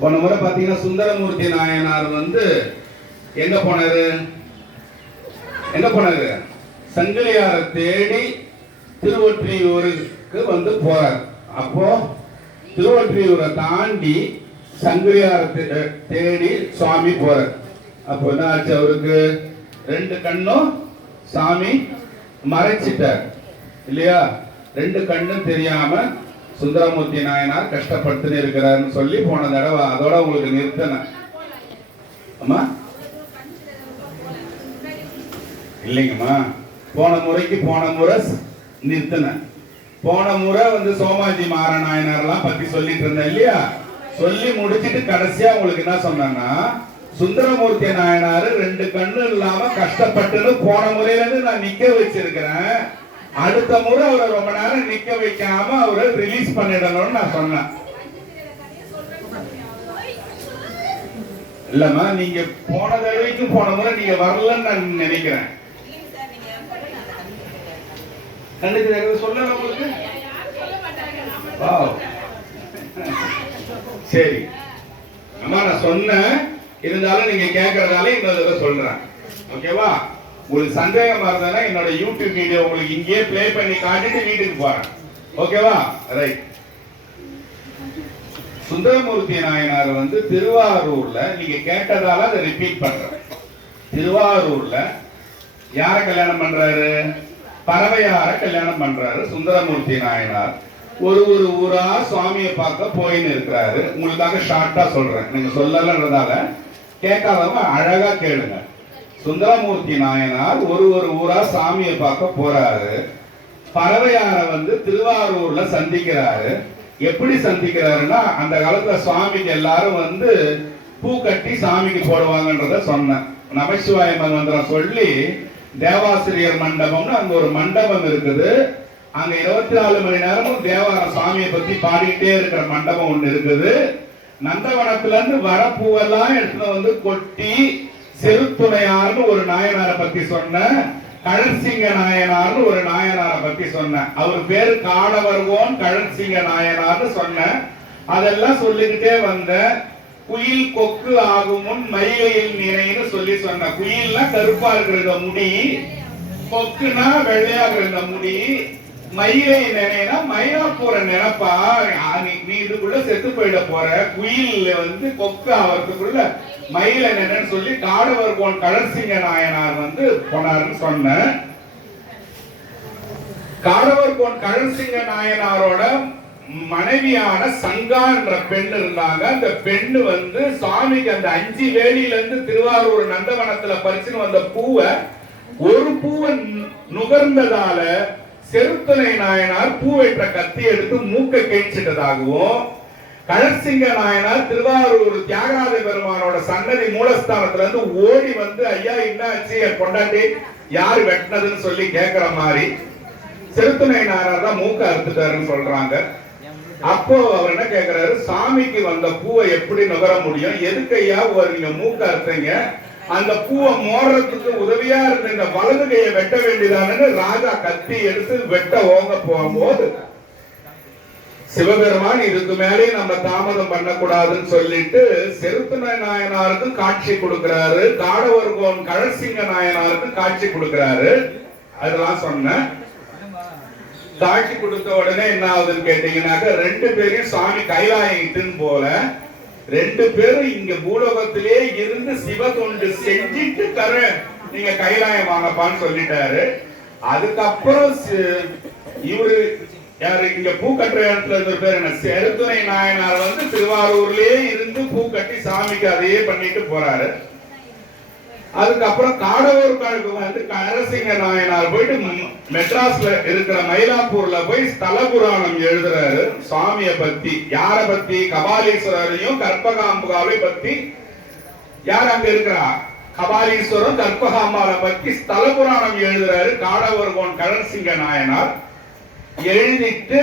போன முறை பாத்தீங்கன்னா சுந்தரமூர்த்தி நாயனார் எங்க போனாரு சங்கிலியாரை தேடி திருவொற்றியூருக்கு போறார். அப்போ திருவொற்றியூரை தாண்டி சங்கிலியாரை தேடி சுவாமி போறார். அப்போ என்ன ஆச்சு, அவருக்கு ரெண்டு கண்ணும் சாமி மறைச்சிட்டார் இல்லையா? ரெண்டு கண்ணும் தெரியாம சுந்தரமூர்த்தி நாயனார் கஷ்டப்பட்டு இருக்கிறாருன்னு சொல்லி போன தடவை அதோட உங்களுக்கு நிறுத்தின அம்மா இல்லைங்கம்மா. போன முறை நிறுத்தின. போன முறை சோமாஜி மாறநாயனார் எல்லாம் பத்தி சொல்லிட்டு இருந்தேன் இல்லையா? சொல்லி முடிச்சிட்டு கடைசியா உங்களுக்கு என்ன சொன்னா, சுந்தரமூர்த்தி நாயனார் ரெண்டு கண்ணு இல்லாம கஷ்டப்பட்டுன்னு போன முறையில நான் நிக்க வச்சிருக்கிறேன். அடுத்த முறை அவரை ரொம்ப நேரம் நிக்க வைக்காம அவரை ரிலீஸ் பண்ணிடணும்னு நான் சொன்னேன். இல்லம்மா, நீங்க போன தடவைக்கும் போன முறை நீங்க வரலன்னு நான் நினைக்கிறேன். சொல்லல உங்களுக்கு? சரி அம்மா, நான் சொன்னேன். இருந்தாலும் நீங்க கேட்கறதால இன்னொரு சொல்றேன். ஓகேவா? உங்களுக்கு சந்தேகமா இருந்தா என்னோட யூடியூப் வீடியோ உங்களுக்கு இங்கேயே பிளே பண்ணி காட்டிட்டு வீட்டுக்கு போறேன். ஓகேவா? ரைட். சுந்தரமூர்த்தி நாயனார் திருவாரூர்ல நீங்க கேட்டதால அதை ரிப்பீட் பண்றேன். திருவாரூர்ல யார கல்யாணம் பண்றாரு? பறவையார கல்யாணம் பண்றாரு சுந்தரமூர்த்தி நாயனார். ஒரு ஊரா சுவாமியை பார்க்க போயின்னு இருக்கிறாரு. உங்களுக்காக ஷார்ட்டா சொல்றேன், நீங்க சொல்லலன்றதால கேட்காதவங்க அழகா கேளுங்க. சுந்தரமூர்த்தி நாயனார் ஒரு ஊரா சாமியை பார்க்க போறாரு. பறவையார திருவாரூர்ல சந்திக்கிறாரு. எப்படி சந்திக்கிறாருன்னா, அந்த காலத்துல சுவாமிக்கு எல்லாரும் பூ கட்டி சாமிக்கு போடுவாங்கன்றத சொன்னேன். நமசிவாய மந்திரம் சொல்லி தேவாசிரியர் மண்டபம்னு அங்க ஒரு மண்டபம் இருக்குது. அங்க 24 மணி நேரமும் தேவார சாமியை பத்தி பாடிட்டே இருக்கிற மண்டபம் ஒண்ணு இருக்குது. நந்தவனத்துல இருந்து வர பூவெல்லாம் எடுத்துட்டு கொட்டி செருத்துணையார்னு ஒரு நாயனாரை பத்தி சொன்ன, கழற்சிங்க நாயனார்னு ஒரு நாயனாரை பத்தி சொன்ன. அவர் பேரு காடவர்வோன் கழற்சிங்க நாயனார்னு சொன்ன. அதெல்லாம் சொல்லிக்கிட்டே வந்த. குயில் கொக்கு ஆகும் முன் மயிலையில் நிறைன்னு சொல்லி சொன்ன. குயில்னா கருப்பா இருக்கிற இந்த முடி, கொக்குனா வெள்ளையா இருக்கிற முடி, மயிலை நினைனா மயிலா போற நினைப்பா. நீ இதுக்குள்ள செத்து போயிட போற. குயில் கொக்கு ஆகிறதுக்குள்ள மயில நினைன்னு சொல்லி காடவர் போன் கழற்சிங்க நாயனார் போனாருன்னு சொன்ன. காடவர் போன் கழற்சிங்க நாயனாரோட மனைவியான சங்கா என்ற பெண் இருந்தாங்க. அந்த பெண்ணு சுவாமிக்கு அந்த 5 வேலியில இருந்து திருவாரூர் நந்தவனத்துல பறிச்சுன்னு வந்த பூவை ஒரு பூவை நுகர்ந்ததால செருத்துணை நாயனார் பூவைற்ற கத்தி எடுத்து மூக்க கேச்சிட்டதாகவும், கழற்சிங்க நாயனார் திருவாரூர் தியாகராஜ பெருமானோட சன்னதி மூலஸ்தானத்துல இருந்து ஓடி ஐயா என்னாச்சு, கொண்டாட்டி யாரு வெட்டினதுன்னு சொல்லி கேட்கிற மாதிரி செருத்துணை நாயனார் தான் மூக்க அறுத்துட்டாருன்னு சொல்றாங்க. அப்போ அவர் என்ன கேட்கிறாரு, சாமிக்கு வந்த பூவை எப்படி நுகர முடியும், எதுக்கு ஐயா நீங்க மூக்க அறுத்தீங்க, அந்த பூவை மோறதுக்கு உதவியா இருந்த இந்த வலது கையை வெட்ட வேண்டியதானு ராஜா கத்தி எடுத்து வெட்ட ஓங்க போகும்போது சிவபெருமான் இதுக்கு மேலே நம்ம தாமதம் பண்ணக்கூடாதுன்னு சொல்லிட்டு செருத்துணை நாயனாருக்கும் காட்சி கொடுக்கிறாரு. காடவர்கோன் கழற்சிங்க நாயனாருக்கும் காட்சி கொடுக்கிறாரு. அதெல்லாம் சொன்ன. காட்சி கொடுத்த உடனே என்ன ஆகுதுன்னு கேட்டீங்கன்னாக்க, 2 பேரையும் சாமி கைலாயம் இட்டுன்னு போல 2 பேரும் இங்க பூலோகத்திலே இருந்து சிவ தொண்டு செஞ்சிட்டு நீங்க கைலாயம் வாங்கப்பான்னு சொல்லிட்டாரு. அதுக்கப்புறம் இவரு யாரு இங்க பூ கட்டுற இடத்துல இருந்த பேர் என்ன, செருத்துணை நாயனார் திருவாரூர்லயே இருந்து பூ கட்டி சாமிக்கு அதையே பண்ணிட்டு போறாரு. அதுக்கப்புறம் காடவூர் கழற்சிங்க நாயனார் போயிட்டு மெட்ராஸ்ல இருக்கிற மயிலாப்பூர்ல போய் ஸ்தல புராணம் எழுதுறாரு சுவாமிய பத்தி. யார பத்தி? கபாலீஸ்வரரையும் கற்பகாம்புகாவை பத்தி. யார் அங்க இருக்கிறா? கபாலீஸ்வரம் கற்பகாம்பாவை பத்தி ஸ்தல புராணம் எழுதுறாரு காடவர்கோன் கழற்சிங்க நாயனார். எழுதிட்டு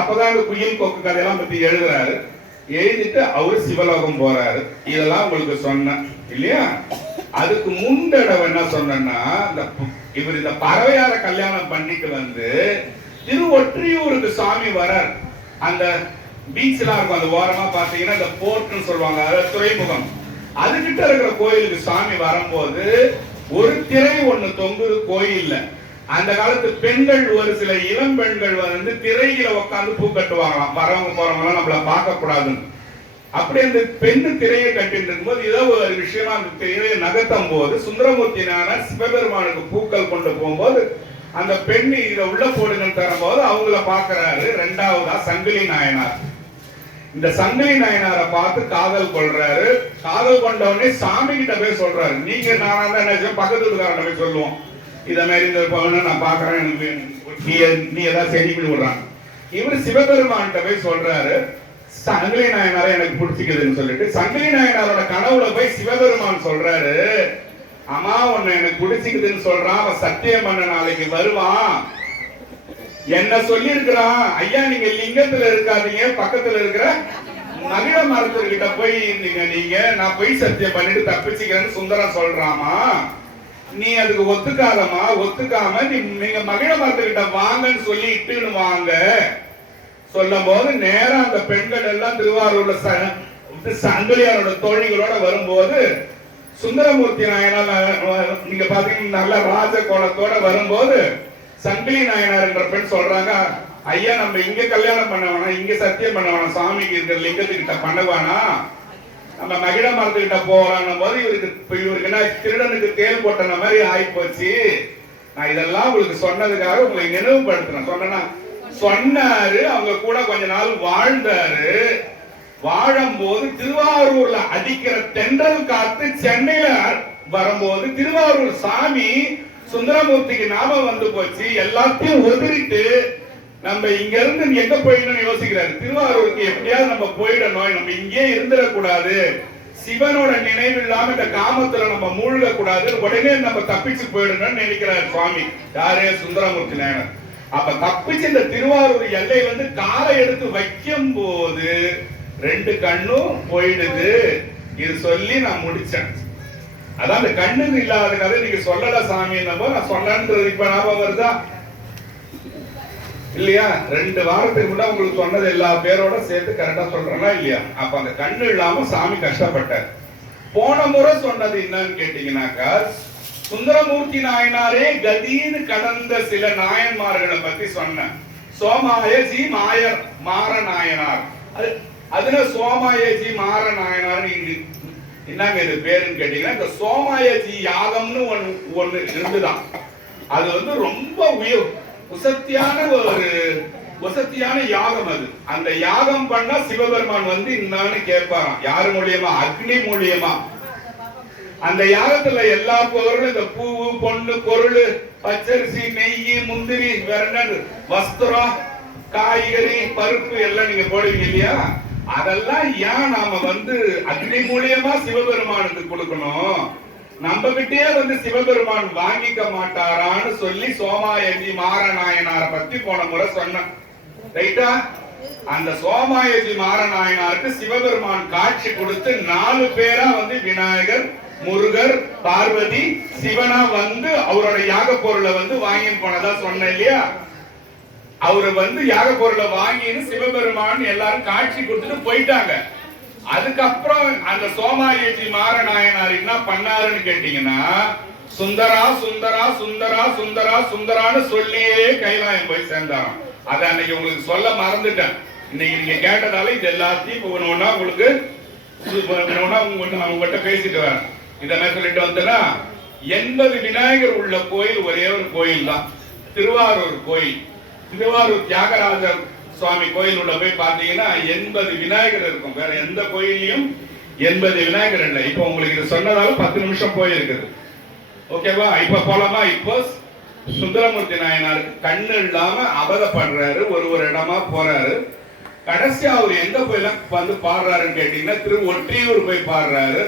அப்பதான் குயில் கொக்கு கதையெல்லாம் பத்தி எழுதுறாரு. எழுதிட்டு அவரு சிவலோகம் போறாரு. இதெல்லாம் உங்களுக்கு சொன்ன இல்லையா? அதுக்கு முந்தடவை என்ன சொன்னா, இவர் இந்த பறவையார கல்யாணம் பண்ணிட்டு திருவொற்றியூருக்கு சாமி வரார். அந்த பீச்லாம் இருக்கும், அந்த ஓரமா பாத்தீங்கன்னா இந்த போர்ட்னு சொல்லுவாங்க, அதாவது துறைமுகம். அதுகிட்ட இருக்கிற கோயிலுக்கு சாமி வரும்போது ஒரு திரை ஒண்ணு தொங்குது கோயில்ல. அந்த காலத்து பெண்கள், ஒரு சில இளம் பெண்கள் வந்து திரையில உட்காந்து பூ கட்டுவாங்களாம், வரவங்க போறவங்க நம்மள பார்க்க கூடாதுன்னு. அப்படி அந்த பெண்ணு திரையை கட்டிட்டு இருக்கும்போது ஏதோ ஒரு விஷயமா அந்த திரையை நகர்த்தும் போது சுந்தரமூர்த்தினான சிவபெருமானுக்கு பூக்கள் கொண்டு போகும்போது அந்த பெண்ணு இதை உள்ள போடுங்கன்னு தரும்போது அவங்கள பாக்குறாரு. ரெண்டாவதா சங்கிலி நாயனார். இந்த சங்கிலி நாயனாரை பார்த்து காதல் கொள்றாரு. காதல் கொண்டவனே சாமி கிட்ட போய் சொல்றாரு. நீங்க நானா தான் என்ன பக்கத்து வீட்டுக்காரன் போய் சொல்லுவோம், இத மாதிரி இந்த பொண்ணை நான் பாக்குறேன், நீ ஏதாவது செஞ்சு பண்ணி விடுறான். இவர் சிவபெருமான்கிட்ட போய் சொல்றாரு, சங்கிலி நாயனாரை எனக்கு பிடிச்சிக்குதுன்னு சொல்லிட்டு. சங்கிலி நாயனாரோட கனவுல போய் சிவபெருமான் சொல்றாரு, அம்மா உன்னை எனக்கு பிடிச்சிக்குதுன்னு சொல்றான், அவன் சத்தியம் பண்ண நாளைக்கு வருவான், என்ன சொல்லி இருக்கிறான், ஐயா நீங்க லிங்கத்துல இருக்காதீங்க, பக்கத்துல இருக்கிற மகிழ மரத்துக்கிட்ட போய் நீங்க நான் போய் சத்தியம் பண்ணிட்டு தப்பிச்சுக்கிறேன்னு சுந்தரம் சொல்றாமா. நீ அதுக்கு ஒத்துக்காதமா, ஒத்துக்காம நீங்க மகிழ மரத்துக்கிட்ட வாங்கன்னு சொல்லி இட்டுன்னு வாங்க சொல்லும் போது நேரம் அந்த பெண்கள் எல்லாம் திருவாரூர்ல சங்கிலியாரோட தோழிகளோட வரும்போது சுந்தரமூர்த்தி நாயனார் நீங்க பாத்தீங்கன்னா நல்ல ராஜ கோலத்தோட வரும்போது சங்கிலி நாயனார் என்ற பெண் சொல்றாங்க, ஐயா நம்ம இங்க கல்யாணம் பண்ண வேணாம், இங்க சத்தியம் பண்ண வேணாம், சாமிக்கு இருக்கிற லிங்கத்துக்கிட்ட பண்ண வேணாம், நம்ம மகிழ மரத்துக்கிட்ட போறான் போது இவருக்கு என்ன திருடனுக்கு தேல் போட்டன மாதிரி ஆகி போச்சு. நான் இதெல்லாம் உங்களுக்கு சொன்னதுக்காக உங்களை நினைவுபடுத்துறேன். சொன்னாரு. அவங்க கூட கொஞ்ச நாள் வாழ்ந்தாரு. வாழும்போது திருவாரூர்ல அடிக்கிற தென்றல் காத்து சென்னையில வரும்போது திருவாரூர் சாமி சுந்தரமூர்த்திக்கு நாமம் வந்து போச்சு. எல்லாத்தையும் உதிரிட்டு நம்ம இங்க இருந்து எங்க போயிடணும்னு யோசிக்கிறாரு. திருவாரூருக்கு எப்படியாவது நம்ம போயிடணும், நம்ம இங்கே இருந்துடக்கூடாது, சிவனோட நினைவு இல்லாம இந்த காமத்துல நம்ம மூழ்க கூடாது, உடனே நம்ம தப்பிச்சு போயிடணும்னு நினைக்கிறார் சுவாமி. யாரே சுந்தரமூர்த்தி நாயனார். அப்ப தப்பிச்சு இந்த திருவாரூர் எல்லை வந்து காலை எடுத்து வைக்கும் போது ரெண்டு கண்ணும் போயிடுது. இது சொல்லி நான் முடிச்சேன். அதான் அந்த கண்ணுக்கு இல்லாத கதை நீங்க சொல்லல சாமி, நான் சொன்னது இப்ப ஞாபகம் வருதா இல்லையா? 2 வாரத்துக்கு முன்னாடி உங்களுக்கு சொன்னது எல்லா பேரோட சேர்த்து கரெக்டா சொல்றேன்னா இல்லையா? அப்ப அந்த கண்ணு இல்லாம சாமி கஷ்டப்பட்டார். போன முறை சொன்னது என்னன்னு கேட்டீங்கன்னாக்கா, சுந்தரமூர்த்தி நாயனாரே கதின்னு கடந்த சில நாயன்மார்களை பத்தி சொன்ன. சோமாயஜி மார நாயனார், அதுல சோமாயஜி மார நாயனார் என்னங்க இது பேருன்னு கேட்டீங்கன்னா, இந்த சோமாயஜி யாகம்னு ஒண்ணு இருந்துதான். அது வந்து ரொம்ப வசத்தியான யாகம். அது அந்த யாகம் பண்ணா சிவபெருமான் வந்து இன்னான்னு கேட்பாராம். யாரு மூலியமா? அக்னி மூலியமா. அந்த யாகத்துல எல்லா பொருளும், இந்த பூவு பொண்ணு பொருள், பச்சரிசி, நெய், முந்திரி, வேற என்ன வஸ்திரம், காய்கறி, பருப்பு எல்லாம் நீங்க போடுவீங்க இல்லையா? அதெல்லாம் ஏன் நாம வந்து அக்னி மூலியமா சிவபெருமானுக்கு கொடுக்கணும், நம்ம கிட்டே வந்து சிவபெருமான் வாங்கிக்க மாட்டாரான்னு சொல்லி சோமாயஜி மாரநாயனார பத்தி போன முறை சொன்னேன். ரைட்டா? அந்த சோமாயஜி மாரநாயனாருக்கு சிவபெருமான் காட்சி கொடுத்து 4 பேரா வந்து விநாயகர், முருகர், பார்வதி, சிவனா வந்து அவரோட யாக பொருளை வந்து வாங்கி போனதா சொன்ன இல்லையா? அவரு வந்து யாக பொருளை வாங்கின்னு சிவபெருமான் எல்லாரும் காட்சி கொடுத்துட்டு போயிட்டாங்க. அதுக்கப்புறம் அந்த சோமாயஜி மாரநாயனார் என்ன பண்ணாருன்னு கேட்டீங்கன்னா, சுந்தரா சுந்தரா சுந்தரா சுந்தரா சுந்தரான்னு சொல்லியே கைலாயம் போய் சேர்ந்தாராம். அதை அன்னைக்கு உங்களுக்கு சொல்ல மறந்துட்டேன். இன்னைக்கு நீங்க கேட்டதால இது எல்லாத்தையும் ஒண்ணா உங்களுக்கு உங்ககிட்ட பேசிட்டு வரேன். இதெல்லாம் சொல்லிட்டு வந்தேன்னா, 80 விநாயகர் உள்ள கோயில் ஒரே ஒரு கோயில் தான், திருவாரூர் கோயில். திருவாரூர் தியாகராஜர் சுவாமி கோயில் உள்ள போய் பாத்தீங்கன்னா 80 விநாயகர் இருக்கும். வேற எந்த கோயிலையும் 80 விநாயகர் இல்லை. இப்ப உங்களுக்கு இது சொன்னதால 10 நிமிஷம் போயிருக்குது. ஓகேவா? இப்ப போலாமா? இப்போ சுந்தரமூர்த்தி நாயனாருக்கு கண்ணு இல்லாம அவதப்படுறாரு, ஒரு இடமா போறாரு. கடைசியா அவர் எங்க போய் வந்து பாடுறாருன்னு கேட்டீங்கன்னா, ஒற்றியூர் போய் பாடுறாரு,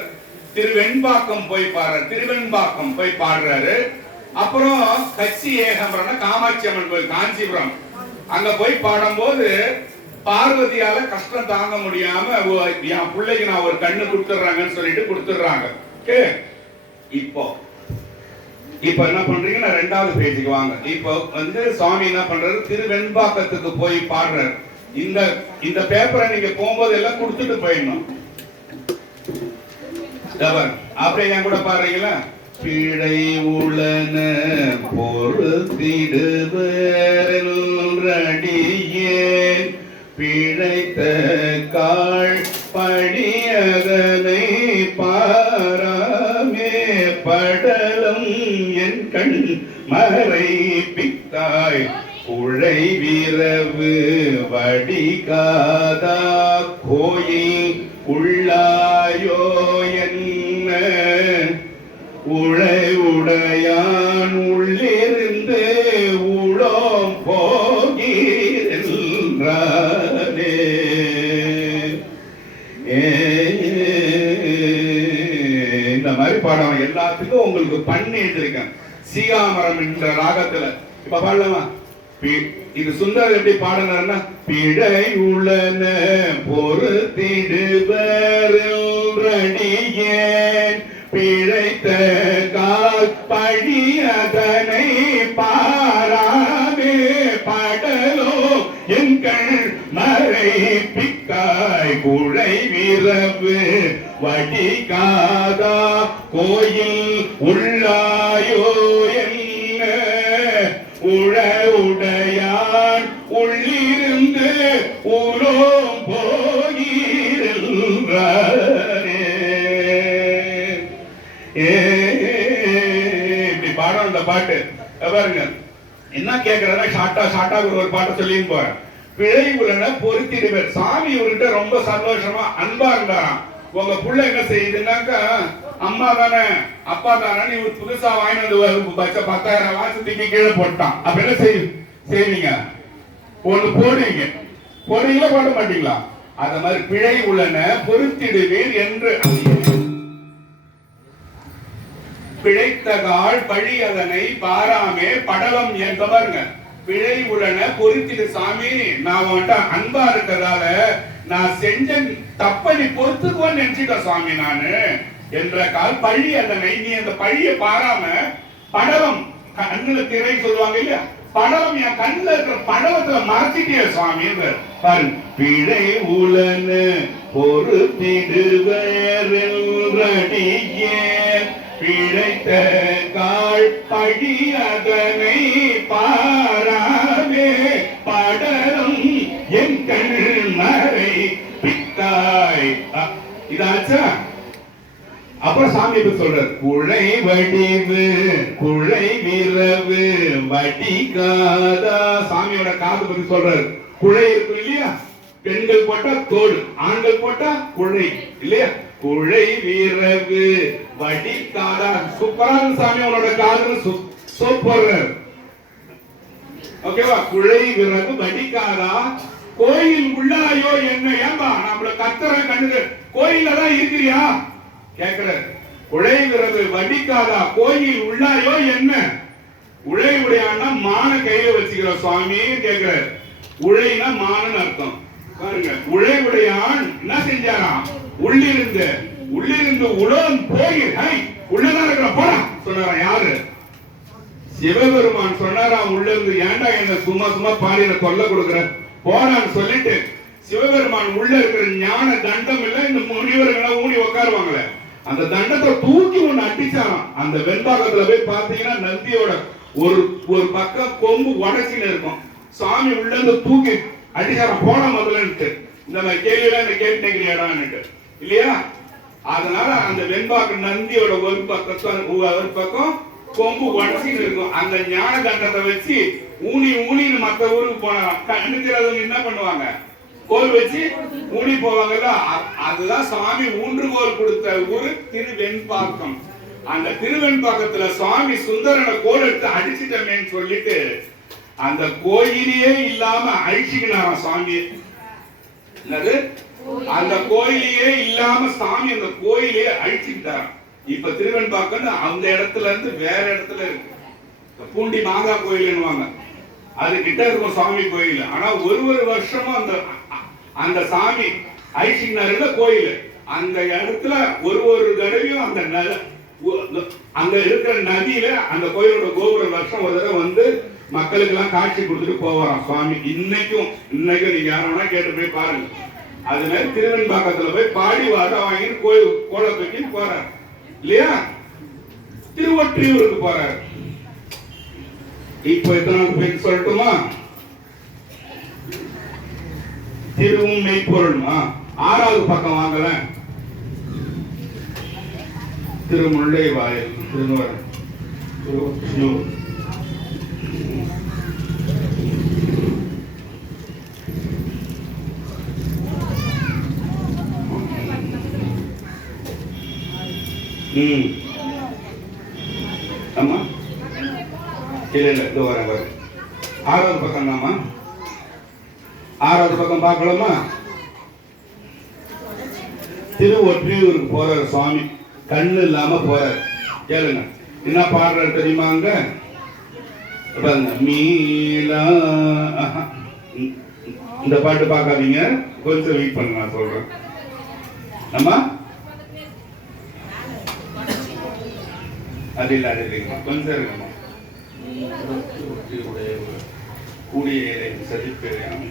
திருவெண்பாக்கம் போய் பாடுறாரு, திருவெண்பாக்கம் போய் பாடுறாரு. அப்புறம் கச்சி ஏகம்பரம் காமாட்சி அம்மன் கோயில் காஞ்சிபுரம், அங்க போய் பாடும்போது பார்வதியால கஷ்டம் தாங்க முடியாம என் பிள்ளைக்கு நான் ஒரு கண்ணு கொடுத்துறாங்கன்னு சொல்லிட்டு கொடுத்துடுறாங்க. இப்போ என்ன பண்றீங்க? நான் 2வது பேஜுக்கு வாங்க. இப்போ வந்து சுவாமி என்ன பண்றாரு, திருவெண்பாக்கத்துக்கு போய் பாடுறாரு. இந்த இந்த பேப்பரை நீங்க போகும்போது எல்லாம் கொடுத்துட்டு போயிடணும். அப்படியே என் கூட பாருங்களா, பிழை உளன பொறுத்திடுவரடியே பிழைத்த கால் படியதனை பாராமே படலம் என் கண் மறை பித்தாய் உழை விரவு வடிகாதா கோயில் உள்ளாயோ என்ன உழை உடையான் உள்ளிருந்து உளோம் போகிறே. இந்த மாதிரி பாடம் எல்லாத்துக்கும் உங்களுக்கு பண்ணி எடுத்திருக்கேன். சீகாமரம் என்ற ராகத்துல இப்ப பாடலாமா? இது சுந்தரர் எப்படி பாடினார்னா, பிழை உளன பொறுத்திடுவரடியேன் பிழைத்த கால் பழி அதனை பாராமே படலோ எங்கள் மறை பிக்காய் குழை விரவு வடிகாதா கோயில் உள்ளாயோ என்ன உடையான் உள்ளிருந்து உலோம் போகிறே. இப்படி பாடம் இந்த பாட்டு பாருங்க. என்ன கேட்கறதுனா ஷார்ட்டா ஒரு பாட்டை சொல்லின்னு போறேன். பிழை உலன பொறுத்திடுவர். சாமி இவர்கிட்ட ரொம்ப சந்தோஷமா அன்பா இருந்தாராம். உங்க புள்ள என்ன செய்யுதுன்னாக்கா, அம்மா தானே அப்பா தானே நீ புதுசா வாங்கிட்டு வந்து 10,000 வாசத்துக்கு கீழே போட்டான். அப்ப என்ன செய்வீங்க? ஒண்ணு போடுவீங்க. போடுவீங்களா போட மாட்டீங்களா? அத மாதிரி பிழை உள்ளன பொறுத்திடுவீர் என்று பிழைத்தகால் பழி அதனை பாராமே படலம் என்ற பாருங்க. பிழை உள்ளன பொறுத்திடு சாமி, நான் வந்துட்டு அன்பா இருக்கிறதால நான் செஞ்ச தப்ப நீ பொறுத்துக்குவோன்னு நினைச்சிட்ட சாமி நானு என்ற கால் பழி அதனை நீ அந்த பழிய பாராம படலம் கண்ணுல திரை சொல்லுவாங்க இல்லையா, படலம் என் கண்ணுல இருக்கிற படலத்துல மறைச்சிட்டிய சுவாமி பாருங்க. பிழை உலன பொறுத்திடுவரடியே பிழைத்த கால் பழி அதனை பாராமே படலம் என் கண் மறை பித்தாய். இதாச்சா? அப்புறம் சாமி சொல்றார், குழை வடிவு குழை விரவு வடிகாதா. சாமியோட காது பத்தி சொல்றாரு. குழை இருக்கு இல்லையா, பெண்கள் போட்டா தோடு, ஆண்கள் போட்டா குழை இல்லையா, குழை விரவு வடிகாதா. சூப்பரான சாமி அவனோட காது சூப்பர். ஓகேவா? குழை விரவு வடிகாதா கோயில் உள்ளாயோ என்ன. ஏன்பா நம்மள கத்தர கண்ணு கோயில தான் இருக்கிறியா கேக்குற. உழை விரவு வடிக்காதா கோயில் உள்ளாயோ என்ன. உழை உடையான்னா மான கையில வச்சுக்கிற சுவாமி கேக்குற. உழைனா மானன்னு அர்த்தம். பாருங்க, உழை உடையான் என்ன செஞ்சாராம், உள்ளிருந்து உலகம் போய் உள்ளதான் இருக்கிற போறா சொன்னாராம். யாரு? சிவபெருமான் சொன்னாராம் உள்ள இருந்து. ஏன்டா என்ன சும்மா பாடின தொல்லை கொடுக்குற போறான்னு சொல்லிட்டு சிவபெருமான் உள்ள இருக்கிற ஞான தண்டம் இல்ல, இந்த முனிவர்களை ஊனி உட்காருவாங்களே அந்த தண்டத்தை தூக்கி ஒண்ணு அடிச்சாராம். அந்த வெண்பாகத்துல போய் பாத்தீங்கன்னா நந்தியோட ஒரு பக்கம் கொம்பு உடச்சின்னு இருக்கும். சாமி உள்ள இருந்து தூக்கி அடிச்சாராம் போன முதல்ல. இந்த மாதிரி கேள்வியெல்லாம் இந்த கேட்டுக்கிறாடான்னு இல்லையா. அதனால அந்த வெண்பாக்கு நந்தியோட ஒரு பக்கம் கொம்பு உடச்சின்னு இருக்கும். அந்த ஞான தண்டத்தை வச்சு ஊனின்னு மத்த ஊருக்கு போனாராம். கண்ணு தெரியாதவங்க என்ன பண்ணுவாங்க, கோல் வச்சு ஊனி போவாங்கல்ல. அதுதான் சாமி ஊன்றுகோல் கொடுத்த ஊரு திருவெண்பாக்கம். அந்த திருவெண்பாக்கத்துல சுவாமி சுந்தரனை கோல் எடுத்து அடிச்சுட்டமேன்னு சொல்லிட்டு அந்த கோயிலையே இல்லாம அழிச்சுக்கினாராம் சாமி. என்னது? அந்த கோயிலையே இல்லாம சாமி அந்த கோயிலையே அழிச்சுக்கிட்டாராம். இப்ப திருவெண்பாக்கம் அந்த இடத்துல இருந்து வேற இடத்துல இருக்கு. பூண்டி மாதா கோயில்னுவாங்க, அது கிட்ட இருக்கும் சாமி கோயில். ஆனா ஒரு வருஷமும் அந்த சாமி ஐசிங்கர்ல கோயில் அந்த இடத்துல ஒரு தடவையும் அங்க இருக்கிற நதியில அந்த கோயிலோட கோபுரம் வருஷம் ஒரு தடவை வந்து மக்களுக்கு எல்லாம் காட்சி கொடுத்துட்டு போவாராம் சுவாமி. இன்னைக்கும் நீங்க யாரும் கேட்டு போய் பாருங்க. அது மாதிரி திருவெண்பாக்கத்துல போய் பாடி வாட வாங்கிட்டு கோயில் கோல தூக்கின்னு போறாரு இல்லையா? திருவொற்றியூருக்கு போறாரு. இப்ப எத்தனாவது பேர் சொல்லட்டுமா? திருவும் மெய்ப்பொருள்மா 6வது பக்கம் வாங்கல. திருமுல்லை வாயில் திருநூறு ஆமா இல்ல இது வரேன் வர 6வது பக்கம் தாமா. 6வது பக்கம் பார்க்கலாமா? திருவொற்றியூருக்கு போறாரு சுவாமி. கண்ணு இல்லாம போறாரு. கேளுங்க என்ன பாடுறாரு தெரியுமாங்க? மீளா இந்த பாட்டு பார்க்காதீங்க, கொஞ்சம் வெயிட் பண்ணுங்க, நான் சொல்றேன். ஆமா அது இல்ல, அது இல்லைங்கம்மா, கொஞ்சம் இருக்குமா. கூடிய சதிப்பேன்.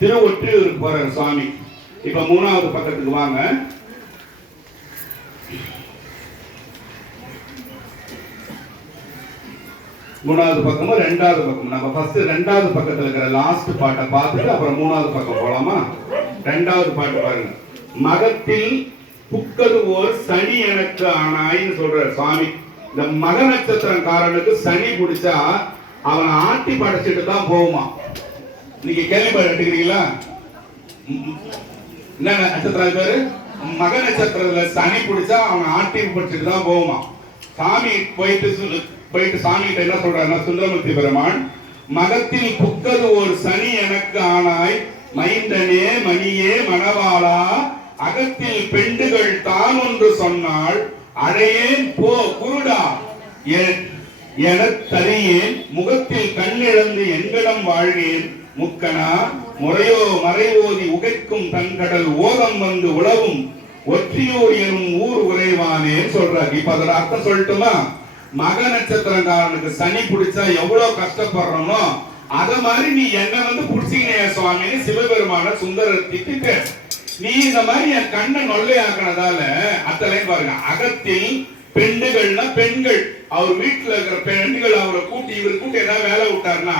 திருவொற்றியூருக்கு போறாரு சுவாமி. இப்ப 3வது பக்கத்துக்கு வாங்க. மூணாவது பக்கமும் 2வது பக்கம். நம்ம ஃபர்ஸ்ட் 2வது பக்கத்துல இருக்கிற லாஸ்ட் பாட்டை பார்த்துட்டு அப்புறம் 3வது பக்கம் போலாமா? 2வது பாட்டு பாருங்க. மகத்தில் புக்கது ஓர் சனி எனக்கு ஆனாயின்னு சொல்ற சுவாமி. இந்த மக நட்சத்திரக்காரனுக்கு சனி பிடிச்சா அவனை ஆட்டி படைச்சிட்டு தான் போகுமா. நீங்க கேள்விப்பட்டிருக்கீங்களா? என்ன நட்சத்திரம் பேரு? மக நட்சத்திரத்துல சனி பிடிச்சா அவன் ஆட்டி படைச்சிட்டு தான் போகுமா. சாமி போயிட்டு சாமி கிட்ட என்ன சொல்றாருன்னா, சுந்தரமூர்த்தி பெருமான் மகத்தில் புக்கது ஒரு சனி எனக்கு ஆனாய் மைந்தனே மணியே மணவாளா அகத்தில் பெண்டுகள் தான் ஒன்று சொன்னால் அழையேன் போ குருடா என தறியேன் முகத்தில் கண்ணிழந்து எங்களிடம் வாழ்கேன் முக்கனா முறையோ மறைவோதி உகைக்கும் தன்கடல் ஓதம் வந்து உழவும் ஒற்றியூர் எனும் ஊர் உறைவானே சொல்றாரு. இப்ப அதோட அர்த்தம் சொல்லட்டுமா? மக நட்சத்திரக்காரனுக்கு சனி பிடிச்சா எவ்வளவு கஷ்டப்படுறோமோ அத மாதிரி நீ என்ன வந்து புடிச்சீங்க சுவாமின்னு சிவபெருமான சுந்தரர் திட்டிட்டு, நீ இந்த மாதிரி என் கண்ணை நொல்லையாக்குனதால அத்தனை பாருங்க. அகத்தில் பெண்டுகள்னா பெண்கள், அவர் வீட்டுல இருக்கிற பெண்கள் அவரை கூட்டி இவர் கூட்டி ஏதாவது வேலை விட்டாருன்னா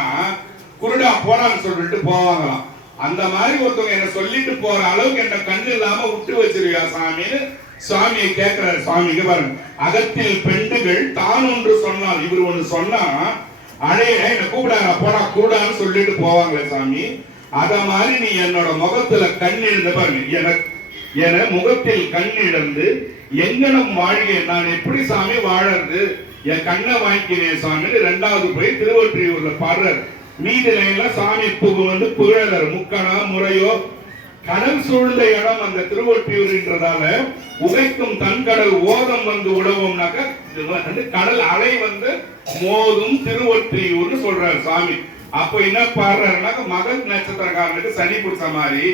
குருடா போறான்னு சொல்லிட்டு போவாங்களாம். அந்த மாதிரி ஒருத்தவங்க என்ன சொல்லிட்டு போற அளவுக்கு என்ன கண்ணு இல்லாம விட்டு வச்சிருவியா சாமின்னு சுவாமியை கேட்கிறாரு. சுவாமிக்கு பாருங்க, அகத்தில் பெண்டுகள் தான் ஒன்று சொன்னால், இவர் ஒன்று சொன்னா அழைய என்ன கூப்பிடாங்க போடா கூடான்னு சொல்லிட்டு போவாங்களே சாமி. அத மாதிரி நீ என்னோட முகத்துல கண் இழந்து பாருங்க, என முகத்தில் கண் இழந்து எங்கனம் வாழ்க நான் எப்படி சாமி வாழறது, என் கண்ணை வாங்கிக்கிறேன் சாமின்னு 2வது போய் திருவொற்றியூர்ல பாடுறாரு. மீதில எல்லாம் சாமி வந்து புகழர் முக்கனா முறையோ கடல் சூழ்ந்த இடம் அந்த திருவொற்றியூர்ன்றதால உகைக்கும் தன்கடல் ஓதம் வந்து உழவும்னாக்க கடல் அலை வந்து மோதும் திருவொற்றியூர்னு சொல்றாரு சாமி. அப்ப என்ன பாடுறாருனாக்க மகன் நட்சத்திரக்காரனுக்கு சனி பிடிச்ச மாதிரி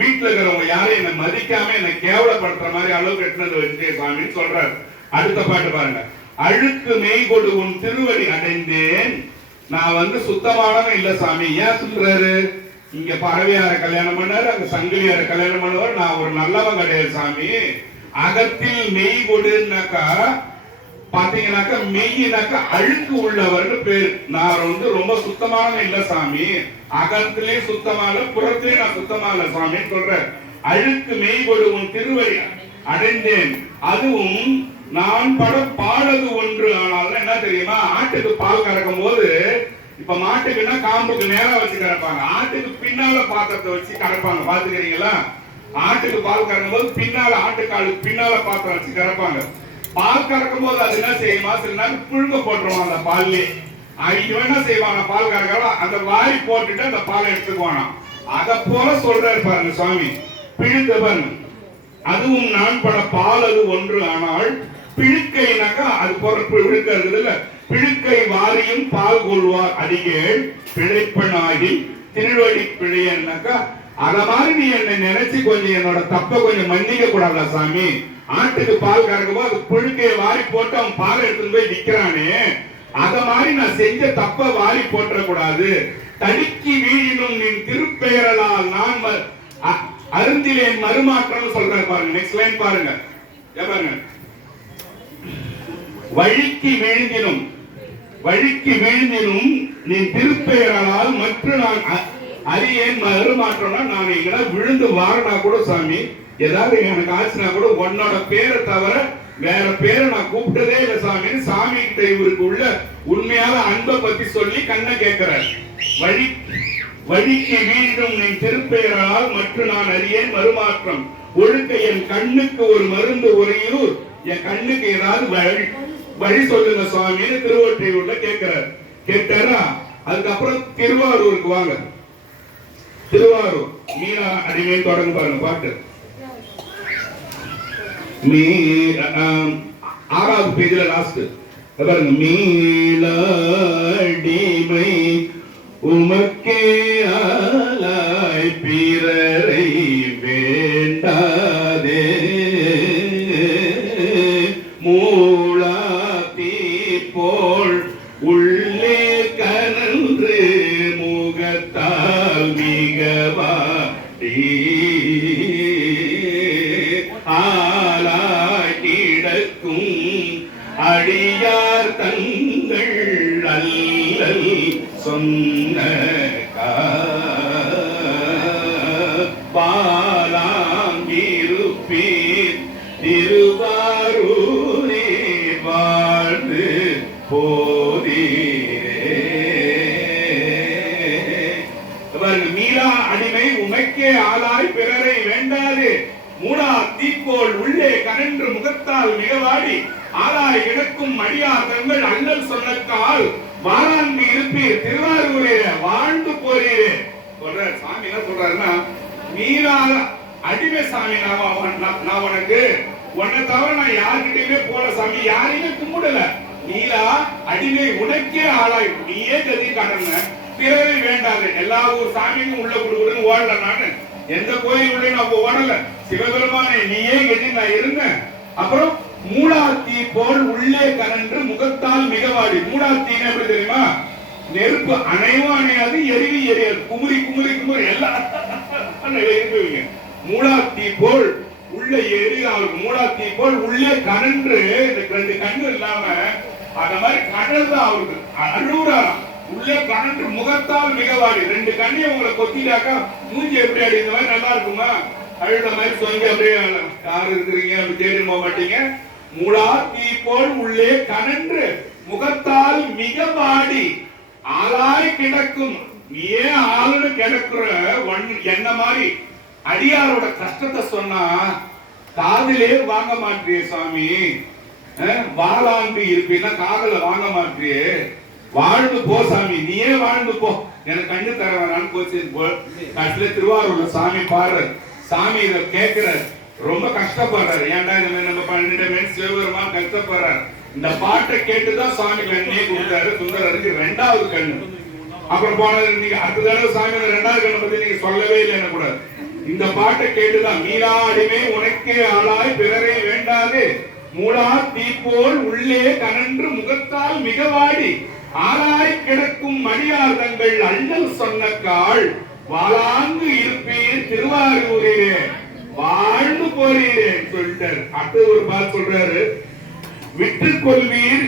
வீட்டுல இருக்கிறவங்க யாரும் என்ன மதிக்காம என்ன கேவலப்படுத்துற மாதிரி அளவு கட்டினது வச்சே சாமின்னு சொல்றாரு. அடுத்த பாட்டு பாருங்க. அழுக்கு மெய் கொடு உன் திருவடி அடைந்தேன், நான் வந்து சுத்தமானவன் இல்ல சாமி. ஏன் சொல்றாரு? இங்க பறவையார கல்யாணம் பண்ணாரு, அங்க சங்கிலியார கல்யாணம் பண்ணுவார், நான் ஒரு நல்லவன் கிடையாது சாமி. அகத்தில் மெய் கொடுனாக்கா பாத்தீங்கன்னாக்கா மெய்யினாக்கா அழுக்கு உள்ளவர்னு பேரு. நான் வந்து ரொம்ப சுத்தமானவன் இல்ல சாமி, அகத்திலே சுத்தமான புறத்திலே நான் சுத்தமான சாமின்னு சொல்றேன். அழுக்கு மெய் கொடு உன் திருவடி அடைந்தேன், அதுவும் நான் பட பாடது ஒன்று. ஆனால் என்ன தெரியுமா? ஆட்டுக்கு பால் கறக்கும் போது இப்ப மாட்டுக்குன்னா காம்புக்கு நேரா வச்சு கறப்பாங்க, ஆட்டுக்கு பின்னால பாத்திரத்தை வச்சு கறப்பாங்க. பாத்துக்கிறீங்களா? ஆட்டுக்கு பால் கறக்கும் போது பின்னால ஆட்டுக்காலுக்கு பின்னால பாத்திரம் வச்சு கறப்பாங்க. பால் கறக்கும் போது அது என்ன செய்யுமா, சில நேரம் புழுங்க போட்டுருவான் அந்த பால்லே. இவன் என்ன செய்வான, பால் கறக்கலாம் அந்த வாரி போட்டுட்டு அந்த பாலை எடுத்துக்குவானா. அத போல சொல்றாரு பாருங்க சுவாமி. பிழுத்தவன் அதுவும் நான் பட பால் அது ஒன்று. ஆனால் பிழுக்கைனாக்கா அது போற பிழுக்க இருக்குது இல்ல, பிழுக்கை வாரியும் பால் கொள்வார் அடிகள் பிழைப்பனாகி திருவடி பிழையன்னாக்கா அத மாதிரி நீ என்னை நினைச்சு கொஞ்சம் என்னோட தப்ப கொஞ்சம் மன்னிக்க கூடாதா சாமி. ஆட்டுக்கு பால் கறக்கும் போது புழுக்கையை வாரி போட்டு அவன் பால் எடுத்துட்டு போய் விற்கிறானே, அத மாதிரி நான் செஞ்ச தப்ப வாரி போட்ட கூடாது. தடுக்கி வீழினும் நின் திருப்பெயரலால் நான் அருந்திலேன் மறுமாற்றம் சொல்ற பாருங்க. நெக்ஸ்ட் லைன் பாருங்க. பாருங்க, வழிக்கு வீழ்ந்தினும் நின் திருப்பெயரால் மற்ற நான் அறியேன் மறுமாற்றம்னா நான் எங்கடா விழுந்து வாரனா கூட சாமி, ஏதாவது எனக்கு ஆச்சுனா கூட உன்னோட பேரை தவிர வேற பேரை நான் கூப்பிட்டதே இல்லை சாமி. சாமி கிட்ட இவருக்கு உள்ள உண்மையான அன்பை பத்தி சொல்லி கண்ணை கேட்கிறார். வழிக்கு மீண்டும் நின் திருப்பெயரால் மற்ற நான் அறியேன் மறுமாற்றம் ஒழுக்க என் கண்ணுக்கு ஒரு மருந்து உரையூர், என் கண்ணுக்கு ஏதாவது வழி சொல்லுங்க சுவாமின்னு திருவொற்றியூர்ல கேட்கிறார். கேட்டாரா? அதுக்கப்புறம் திருவாரூருக்கு வாங்க. திருவாரூர் மீனா அடிமை தொடங்க பாருங்க பாட்டு. ஆறாவது பேஜ்ல லாஸ்ட் பாருங்க. மீளாடிமை உமக்கே ஆலாய் பிறரை வேண்டாதே மூளாத்தி போல் உள்ளே கனன்று முகத்தால் மிகவாடி ஆலாய் கிடக்கும் அடியார் தங்கள் அல்லல் சொன்ன பாலாங்கிருப்பீர் திருவாரூரே வாழ்ந்து போதீரே. மீளா அடிமை உமைக்கே ஆளாய் பிறரை வேண்டாது மூடா தீப்போல் உள்ளே கனன்று முகத்தால் மிகவாடி ஆளாய் கிடக்கும் அடியார் தங்கள் அண்ணல் சொன்னக்கால் வாராங்கு இருப்பீர் திருவாரூரே வாழ்ந்து போறீரே சொல்ற சாமி. என்ன சொல்றாருன்னா, மீறாத அடிமை சாமி, நான் உனக்கு உன்னை தவிர நான் யாருக்கிட்டயுமே போல சாமி, யாரையுமே கும்பிடல. நீலா அடிமை உனக்கே ஆளாய் நீயே கதி கடன பிறரை வேண்டாது. எல்லா ஊர் சாமியும் உள்ள கொடுக்குறேன்னு ஓடல. நானு எந்த கோயில் உள்ள நான் ஓடல. சிவபெருமானே நீயே கதி நான் இருந்தேன். அப்புறம் மூடாத்தி போல் உள்ளே கனன்று முகத்தால் மிகவாடி. மூடாத்தின்னு எப்படி தெரியுமா? நெருப்பு அணையும் அணையாது, எரிவி எரியாது, குமுறி குமுறி குமுறி எல்லாம் இருப்பீங்க. மூடாத்தி போல் உள்ள எரி அவருக்கு மூடாத்தி போல் உள்ளே கனன்று ரெண்டு கண்ணு இல்லாம அந்த மாதிரி கடல் தான் அவருக்கு அழுகுறாராம். உள்ளே கனன்று முகத்தால் மிகவாடி. ரெண்டு கண்ணையும் உங்களை கொத்திட்டாக்கா மூஞ்சி எப்படி அடி இந்த மாதிரி நல்லா இருக்குமா? அழுத மாதிரி சொல்லி அப்படியே யாரு இருக்கிறீங்க அப்படி தேடி போக மாட்டீங்க. மூடாத்தி போல் உள்ளே கனன்று முகத்தால் மிக வாடி ஆளாய் கிடக்கும். ஏன் ஆளுன்னு கிடக்குற என்ன மாதிரி அடியாரோட கஷ்டத்தை சொன்னா காதிலே வாங்க மாட்டியே சாமி. வாழாண்டு இருப்பீன்னா காதல வாங்க மாட்டியே. வாழ்ந்து போ சாமி, நீயே வாழ்ந்து போ, எனக்கு கண்ணு தர வேணான்னு போச்சு. கடைசியில திருவாரூர்ல சாமி பாடுற சாமி இதை கேட்கிற ரொம்ப கஷ்டப்படுறாரு. ஏன்டா இந்த மாதிரி நம்ம 12 சிவபெருமான் கஷ்டப்படுறாரு. இந்த பாட்டை கேட்டுதான் சாமி கண்ணே கொடுத்தாரு சுந்தரருக்கு 2வது கண்ணு. அப்புறம் போனது நீங்க அடுத்த தடவை சாமி 2வது கண்ணை பத்தி நீங்க சொல்லவே இல்லைன்னு கூடாது. இந்த பாட்டை கேட்டுதான் மீளா அடிமை உனக்கே ஆளாய் பிறரை வேண்டாது மூடா தீப்போல் உள்ளே கனன்று முகத்தால் மிகவாடி ஆளாய் கிடக்கும் மணியார் தங்கள் அண்ணல் சொன்னக்கால் வாழாங்கு இருப்பீர் திருவாரூரிலே வாழ்ந்து போறீரேன்னு சொல்லிட்டாரு. அடுத்த ஒரு பால் சொல்றாரு. விட்டுக் கொள்வீர்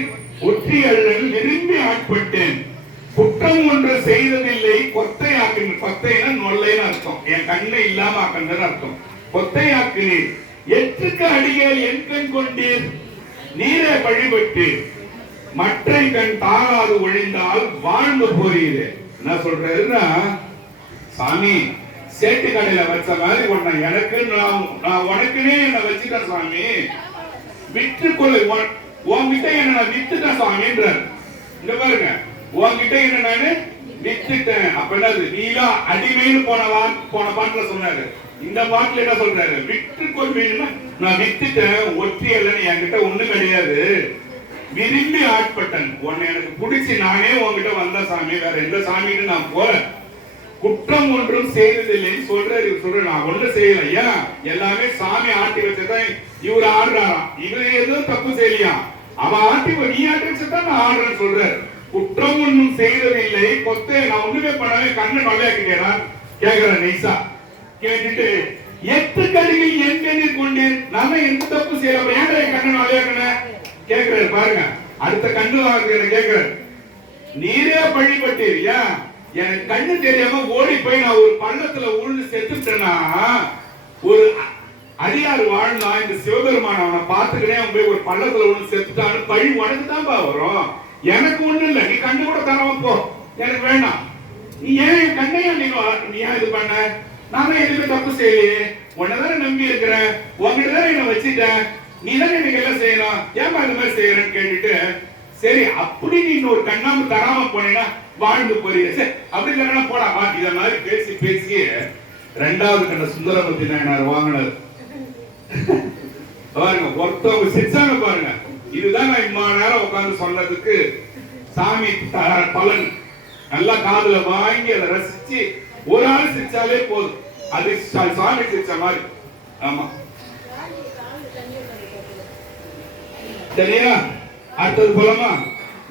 ஒற்றி அள்ளல் விரும்பி ஆட்பட்டேன் குற்றம் ஒன்று செய்ததில்லை கொத்தையாக்கினீர். கொத்தைனா நொல்லைன்னு அர்த்தம். என் கண்ணை இல்லாம ஆக்கினது அர்த்தம். கொத்தையாக்கினீர் எற்றுக்கு அடிகள் என் கண் கொண்டீர் நீரே வழிபட்டீர் மற்றை கண் தாராது ஒழிந்தால் வாழ்ந்து போறீரே. என்ன சொல்றாருன்னா, சாமி சேட்டு கடையில வச்ச மாதிரி உன்னை எனக்கு நான் உனக்குனே என்ன வச்சுட்டேன் சாமி. விட்டுக்கொள்ளு உன்கிட்ட என்ன நான் வித்துட்டேன் சாமின்றார். இங்க பாருங்க, உன்கிட்ட என்ன நானு வித்துட்டேன். அப்ப என்னது நீலா அடிமைன்னு போன பாட்டுல சொன்னாரு. இந்த பாட்டுல என்ன சொல்றாரு? விட்டுக்கொள்வேன்னா நான் வித்துட்டேன், ஒற்றி இல்லைன்னு என்கிட்ட ஒண்ணு கிடையாது. விரும்பி ஆட்பட்டன். உன்னை எனக்கு பிடிச்சி நானே உங்ககிட்ட வந்த சாமி, வேற எந்த சாமின்னு நான் போல. குற்றம் ஒன்றும் செய்ததில்லைன்னு சொல்றாரு. சொல்ற நான் ஒண்ணு செய்யல. ஏன் எல்லாமே சாமி ஆட்டி வச்சதான் இவர் ஆடுறாராம். இவர் எதுவும் தப்பு செய்யலையா, அவன் ஆட்டி நீ ஆட்டி வச்சதான் நான் ஆடுறேன்னு சொல்றாரு. குற்றம் ஒன்றும் செய்ததில்லை கொத்தே, நான் ஒண்ணுமே பண்ணவே கண்ணு நொல்லையாக்கிட்டேனா கேக்குறேன் நைசா. கேட்டுட்டு எட்டு கடிகள் என் கண்ணில் கொண்டேன், நான் எந்த தப்பு செய்யல, ஏன் கண்ணு நொல்லையாக்கின கேக்குறாரு. பாருங்க அடுத்த கண்ணு வாங்க கேக்குறாரு. நீரே பழிபட்டீரியா, எனக்கு கண்ணு தெரியாம ஓடி போய் நான் ஒரு பள்ளத்துல உழுந்து செத்துட்டேன்னா, ஒரு அடியாறு வாழ்ந்தா இந்த சிவபெருமான அவனை பார்த்துக்கிட்டே அவன் போய் ஒரு பள்ளத்துல உழுந்து செத்துட்டான்னு பழி உனக்கு தான்ப்பா வரும். எனக்கு ஒண்ணு இல்ல, நீ கண்ணு கூட தரவ போ, எனக்கு வேண்டாம். நீ ஏன் கண்ணையா நீ ஏன் இது பண்ண, நானும் எதுவுமே தப்பு செய்யலையே, உன்னதானே நம்பி இருக்கிறேன், உங்ககிட்ட தானே என்ன வச்சுட்டேன், நீ தானே எனக்கு எல்லாம் செய்யணும், ஏமா இந்த மாதிரி செய்யறேன்னு கேட்டுட்டு, சரி அப்படி நீ ஒரு கண்ணாம தராம போனீங்கன்னா வாழ்ந்து போறீங்க, சரி அப்படி இல்லைன்னா போடா வா. இத மாதிரி பேசி பேசி ரெண்டாவது கண்ட சுந்தரமூர்த்தி நாயனார் வாங்கினார் பாருங்க. ஒருத்தவங்க சிரிச்சாங்க பாருங்க. இதுதான் நான் இம்மா நேரம் உட்கார்ந்து சொன்னதுக்கு சாமி பலன். நல்லா காதுல வாங்கி அதை ரசிச்சு ஒரு ஆள் சிரிச்சாலே போதும், அது சாமி சிரிச்ச மாதிரி. ஆமா சரியா? அடுத்தது போலமா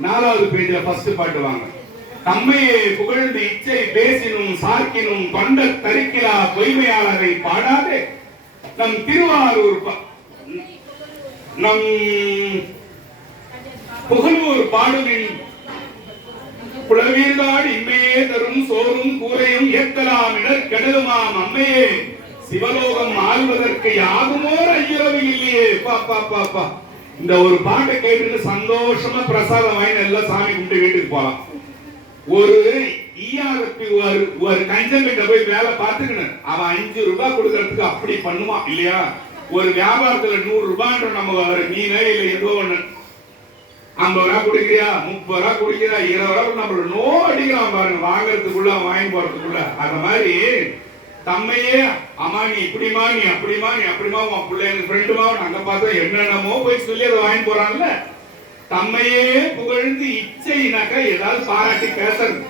நாலாவது பேஜ்ல ஃபர்ஸ்ட் பாட்டு வாங்க. தம்மையே புகழ்ந்து இச்சை பேசினும் சாக்கினும் தொண்ட தரிக்கிலா பொய்மையாளரை பாடாதே நம் திருவாரூர் நம் புகழூர் பாடுவின் புலவீர்காடு இம்மையே தரும் சோறும் கூரையும் ஏற்கலாம் இடர் கெடலுமாம் அம்மையே சிவலோகம் ஆள்வதற்கு யாதுமோர் ஐயரவு இல்லையே. பாப்பா பாப்பா இந்த ஒரு பாட்டை கேட்டு சந்தோஷமா பிரசாதம் வாங்கி எல்லாம் சாமி கும்பிட்டு வீட்டுக்கு போலாம். ஒரு ஈஆர்பி ஒரு கஞ்சன்கிட்ட போய் வேலை பார்த்துக்கணும், அவன் 5 ரூபாய் கொடுக்கறதுக்கு அப்படி பண்ணுவான் இல்லையா? ஒரு வியாபாரத்துல 100 ரூபாய்ன்ற நம்ம மீனே இல்ல ஏதோ ஒண்ணு 50 ரூபாய் குடிக்கிறியா, 30 ரூபாய் குடிக்கிறா, 20 ரூபாய் நம்மள நோ அடிக்கிறான் பாருங்க, வாங்கறதுக்குள்ள வாங்கி போறதுக்குள்ள. அந்த மாதிரி தம்மையே அம்மா நீ இப்படிமா நீ அப்படிமா நீ அப்படிமா உன் பிள்ளைங்க ஃப்ரெண்டுமா அங்க பார்த்தா என்னென்னமோ போய் சொல்லி அதை வாங்கி போறான்ல. தம்மையே புகழ்ந்து இச்சைனாக்கா ஏதாவது பாராட்டி பேசணும்,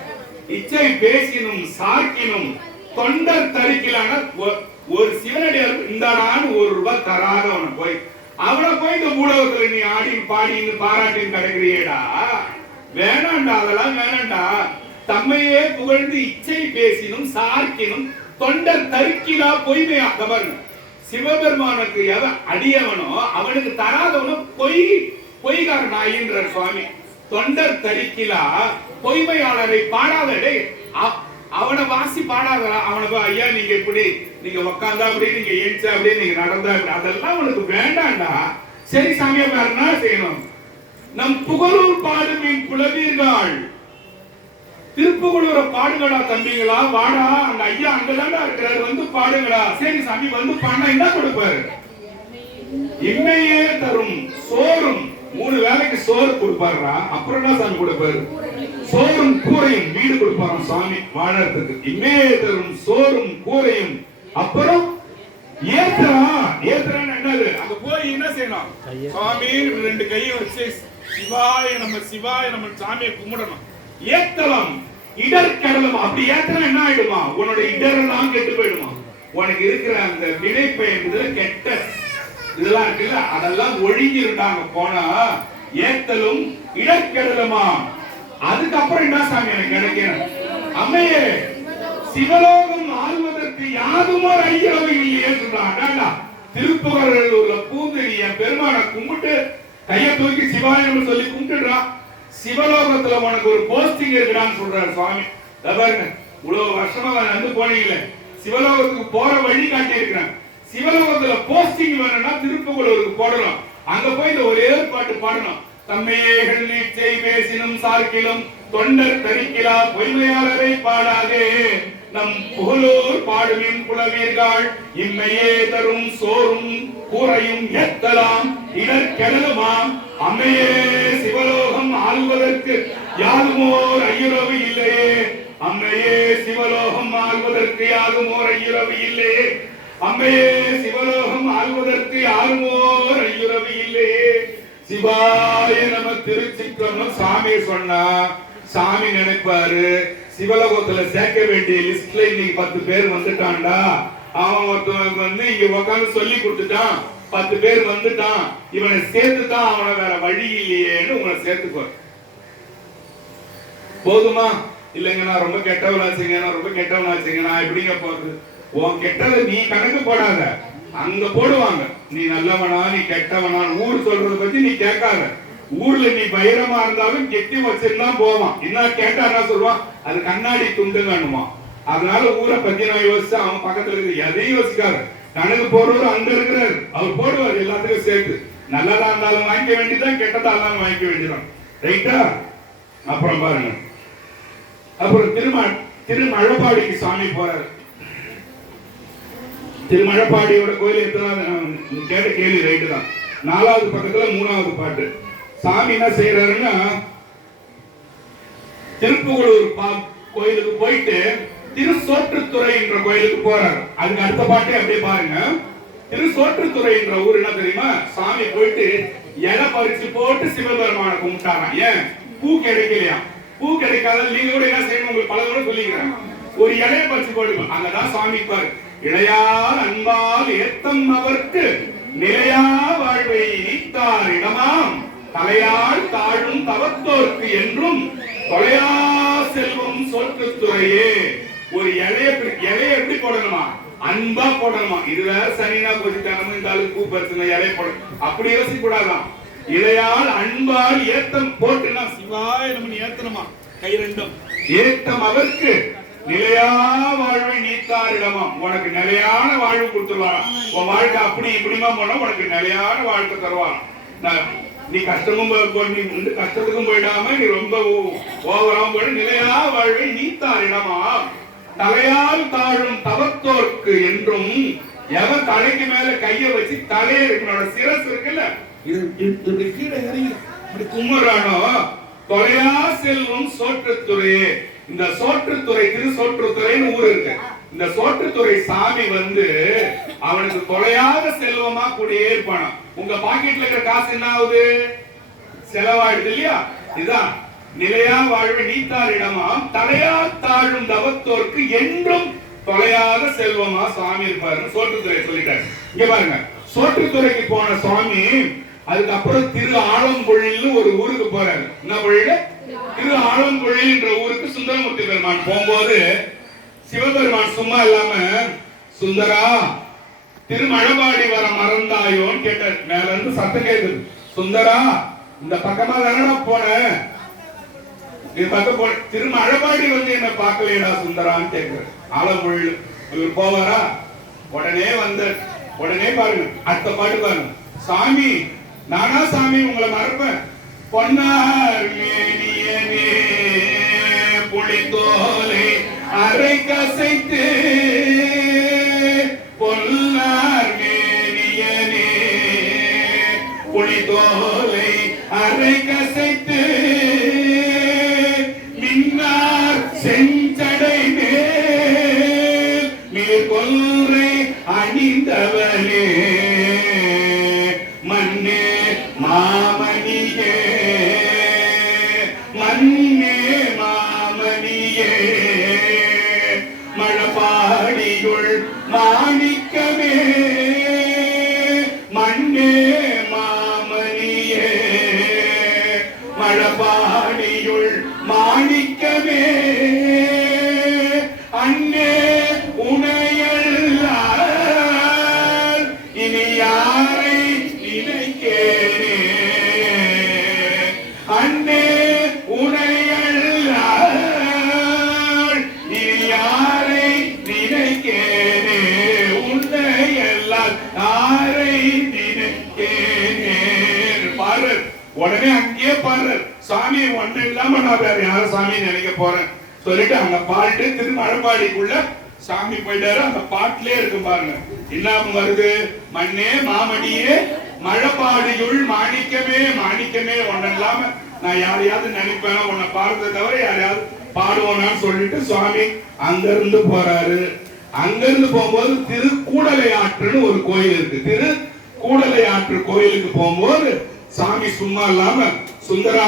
இச்சை பேசினும் சாக்கினும் தொண்டர் தரிக்கலான ஒரு சிவனடியார் இந்தாடான்னு 1 ரூபாய் தராதவனை போய் அவனை போய் இந்த ஊடகத்துல நீ ஆடி பாடின்னு பாராட்டின்னு கிடைக்கிறியேடா, வேணாண்டா, அதெல்லாம் வேணாண்டா. தம்மையே புகழ்ந்து இச்சை பேசினும் சாக்கினும் தொண்டர் தரிக்கிலா பொய்மையா. பாருங்க சிவபெருமானுக்கு எவன் அடியவனோ அவனுக்கு தராதவனோ பொய்கார நாயின்ற சுவாமி. தொண்டர் தரிக்கிலா பொய்மையாளரை பாடாதே, அவனை வாசி பாடாதா, அவனுக்கு ஐயா நீங்க எப்படி நீங்க உக்காந்தா அப்படி நீங்க ஏன்ச்சா அப்படி நீங்க நடந்தா அதெல்லாம் உனக்கு வேண்டாண்டா. சரி சாமியா வேறனா செய்யணும். நம் புகழூர் பாடுமின் புலவீர்கள் திருப்புகழூர பாடுங்களா தம்பிங்களா, வாடா அந்த ஐயா அங்கதான்டா இருக்கிறாரு வந்து பாடுங்களா. சரி சாமி வந்து பாடினா என்ன கொடுப்பாரு, இம்மையே தரும் சோறும் 3 வேளைக்கு சோறு கொடுப்பாருடா. அப்புறம் என்ன சாமி கொடுப்பாரு, சோறும் கூரையும் வீடு கொடுப்பாராம் சாமி வாழறதுக்கு. இம்மையே தரும் சோறும் கூரையும் அப்புறம் ஏத்துறான் என்னது, அங்க போய் என்ன செய்யணும், சாமி 2 கையை வச்சு சிவாய நம்ம சாமியை கும்பிடணும். ஏத்தலம் இடர் கடலும், அப்படி ஏத்தலாம் என்ன ஆயிடுமா, உன்னோட இடரெல்லாம் கெட்டு போயிடுமா, உனக்கு இருக்கிற அந்த வினைப்பயன் கெட்ட இதெல்லாம் இருக்குல்ல அதெல்லாம் ஒழுங்கிருந்தாங்க போனா ஏத்தலும் இடர்கடலுமா. அதுக்கப்புறம் என்ன சாமி எனக்கு கிடைக்கணும், அம்மையே சிவலோகம் ஆள்வதற்கு யாதுமோ ஐயரவு இல்லையே சொல்றாங்க. திருப்புகழூர்ல பூந்தெரிய பெருமானை கும்பிட்டு கையை தூக்கி சிவாயம் சொல்லி கும்பிட்டுறான். சிவலோகத்துல உனக்கு ஒரு போஸ்டிங் இருக்குடான்னு சொல்றாரு சுவாமி. பாருங்க இவ்வளவு வருஷமா வந்து போனீங்களே, சிவலோகத்துக்கு போற வழி காட்டி இருக்கிறேன். சிவலோகத்துல போஸ்டிங் வேணும்னா திருப்புகழூருக்கு போடணும், அங்க போய் இந்த ஒரே பாட்டு பாடணும். தம்மையேகள் நீச்சை பேசினும் சார்க்கிலும் தொண்டர் தரிக்கிலா பொய்மையாளரை பாடாதே நம் புகழூர் பாடுமின் புலவீர்கள் இம்மையே தரும் சோறும் கூரையும் ஏத்தலாம் இடர் கெடலுமாம். அம்மையே சிவலோகம் ஆள்வதற்கு யாதுமோர் ஐயுறவு இல்லையே, அம்மையே சிவலோகம் ஆள்வதற்கு யாதுமோர் ஐயுறவு இல்லையே, அம்மையே சிவலோகம் ஆள்வதற்கு யாருமோர் ஐயுறவு இல்லையே. சிவாய நம திருச்சிற்றம்பலம் சாமி சொன்னா சாமி நினைப்பாரு சிவலோகத்துல சேர்க்க வேண்டிய லிஸ்ட்ல இன்னைக்கு 10 பேர் வந்துட்டான்டா. அவன் ஒருத்தவங்க வந்து இங்க உட்காந்து சொல்லி கொடுத்துட்டான், 10 பேர் வந்துட்டான், இவனை சேர்த்துட்டான், அவனை வேற வழி இல்லையேன்னு உங்களை சேர்த்துப்பார். போதுமா? இல்லைங்க நான் ரொம்ப கெட்டவனாச்சுங்க, நான் ரொம்ப கெட்டவனாச்சுங்க, நான் எப்படிங்க போறது? உன் கெட்டதை நீ கணக்கு போடாத, அங்க போடுவாங்க. நீ நல்லவனா நீ கெட்டவனா ஊர் சொல்றத பத்தி நீ கேட்காத. ஊர்ல நீ பயிரமா இருந்தாலும் கெட்டி வச்சிருந்தா போவான். என்ன கேட்டா என்ன சொல்லுவான்? அது கண்ணாடி துண்டு வேணுமா. அதனால ஊரை பத்தி நான் யோசிச்சு அவன் பக்கத்துல இருக்கு எதையும் யோசிக்காரு. கணக்கு போடுறவர் அங்க இருக்கிறாரு, அவர் போடுவார் எல்லாத்துக்கும் சேர்த்து. நல்லதா இருந்தாலும் வாங்கிக்க வேண்டியதான், கெட்டதா இருந்தாலும் வாங்கிக்க வேண்டியதான். ரைட்டா? அப்புறம் பாருங்க, அப்புறம் திருமழபாடிக்கு சாமி போறாரு. திருமழபாடியோட கோயில் எத்தனாவது கேட்ட கேள்வி ரைட்டு தான். 4வது பக்கத்துல 3வது பாட்டு. சாமி என்ன செய்யறாருன்னா திருப்புகலூர் கோயிலுக்கு போயிட்டு திருசோற்றுத்துறை என்ற கோயிலுக்கு போறாரு. அதுக்கு அடுத்த பாட்டே அப்படியே பாருங்க. திருசோற்றுத்துறை என்ற ஊர் என்ன தெரியுமா? சாமி போயிட்டு இலை பறிச்சு போட்டு சிவபெருமான கும்பிட்டாராம். ஏன்? பூ கிடைக்கலையா? பூ கிடைக்காத நீங்க கூட என்ன செய்யணும், உங்களுக்கு பல தடவை சொல்லிக்கிறேன். ஒரு இலையை பறிச்சு போடுங்க, அங்கதான் சாமி பாரு. இளையார் அன்பால் ஏத்தம் அவர்க்கு நிலையா வாழ்வை நீத்தார் இடமாம் தலையாள் தாழும் தவத்தோர்க்கு என்றும் தொலையா செல்வம் சோற்றுத்துறையே. ஒரு இலைய எப்படி போடணுமா? அன்பா போடணுமா. இது வேற சனினா கொஞ்சம் இந்த ஆளு பூ பறிச்சுங்க இலைய போடணும் அப்படி யோசிக்க கூடாதான். இளையால் அன்பால் ஏத்தம் போட்டுனா சிவாய நம்ம ஏத்தனமா கை ரெண்டும் ஏத்தம் அவர்க்கு நிலையா வாழ்வை நீத்தாரிடமா. உனக்கு நிலையான வாழ்வு கொடுத்துருவாராம். உன் வாழ்க்கை அப்படி இப்படிமா போனா உனக்கு நிலையான வாழ்க்கை தருவாராம். நீ கஷ்டமும் நீ வந்து கஷ்டத்துக்கும் போயிடாம நீ ரொம்ப ஓவராம போயிட நிலையா வாழ்வை நீத்தாரிடமா தலையால் தாழும் தவத்தோர்க்கு என்றும். எவன் தலைக்கு மேல கைய வச்சு தலைய சிரஸ் இருக்குல்ல இது கீழே இறங்கி இப்படி கும்புறானோ தொலையா செல்வம் சோற்றுத்துறையே. இந்த சோற்றுத்துறை திருசோற்றுத்துறைன்னு ஊர் இருக்கு. இந்த சோற்றுத்துறை சாமி வந்து அவனுக்கு தொலையாத செல்வமா கூடயே இருப்பானா. உங்க பாக்கெட்ல இருக்கிற காசு என்ன ஆகுது? செலவாயிடுது இல்லையா? இதுதான் நிலையா வாழ்வு நீத்தார் இடமா தலையா தாழும் தவத்தோர்க்கு என்றும் தொலையாத செல்வமா சாமி இருப்பாருன்னு சோற்றுத்துறை சொல்லிட்டாரு. இங்க பாருங்க, சோற்றுத்துறைக்கு போன சுவாமி அதுக்கப்புறம் திரு ஆலம்பொழில்னு ஒரு ஊருக்கு போறாரு. என்ன பொழில்? திரு ஆலம்பொழில் என்ற ஊருக்கு சுந்தரமூர்த்தி பெருமான் போகும்போது சிவபெருமான் சும்மா இல்லாம சுந்தரா திருமழபாடி வர மறந்தாயோன்னு கேட்டார். மேல இருந்து சத்தம் கேக்குது. சுந்தரா இந்த பக்கமா தானடா போன, இது பக்கம் போன, திருமழபாடி வந்து என்ன பார்க்கலையடா சுந்தரான்னு கேட்கிறார். ஆலம்பொழில் இவர் போவாரா? உடனே வந்த உடனே பாருங்க அடுத்த பாட்டு பாருங்க. சாமி நானா சாமி உங்களை மறப்பேன்? பொன்னார் மேனியனே புளித்தோலை அரை கசைத்து பொன்னார் மேனியனே புளித்தோலை அரை கசைத்து மின்னார் செஞ்சடை மேல் நீர் கொன்றை அணிந்தவனே மண்ணே மாமணியே மண்ணே மாமணியே மழபாடியுள் மாணிக்கமே மண்ணே மாமணியே மழபாடியுள் மாணிக்கமே அண்ணே உனையல்லால் இனி யாரை நினைக்கேனே அண்ணே உனையல்லால் இனி யாரை நினைக்கேனே உன்னையல்லால் யாரை நினைக்கேனே. பாரு உடனே அங்கேயே பாரு சாமி ஒண்ணு இல்லாம நான் வேற யாரும் சாமி நினைக்க போறேன் சொல்லிட்டு அங்க பாட்டு திருமழபாடிக்குள்ள சாமி போயிட்டாரு. அந்த பாட்டிலே இருக்கு பாருங்க. என்ன வருது? மண்ணே மாமணியே மழபாடியுள் மாணிக்கமே மாணிக்கமே ஒன்னு இல்லாம நான் யாரையாவது நினைப்பேன் உன்னை பாடுறதை தவிர யாரையாவது பாடுவோனான்னு சொல்லிட்டு சுவாமி அங்க இருந்து போறாரு. அங்க இருந்து போகும்போது திரு கூடலை ஆற்றுன்னு ஒரு கோயில் இருக்கு. திரு கூடலை ஆற்று கோயிலுக்கு போகும்போது சாமி சும்மா இல்லாம சுந்தரா